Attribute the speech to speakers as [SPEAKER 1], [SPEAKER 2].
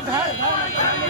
[SPEAKER 1] ধর ধর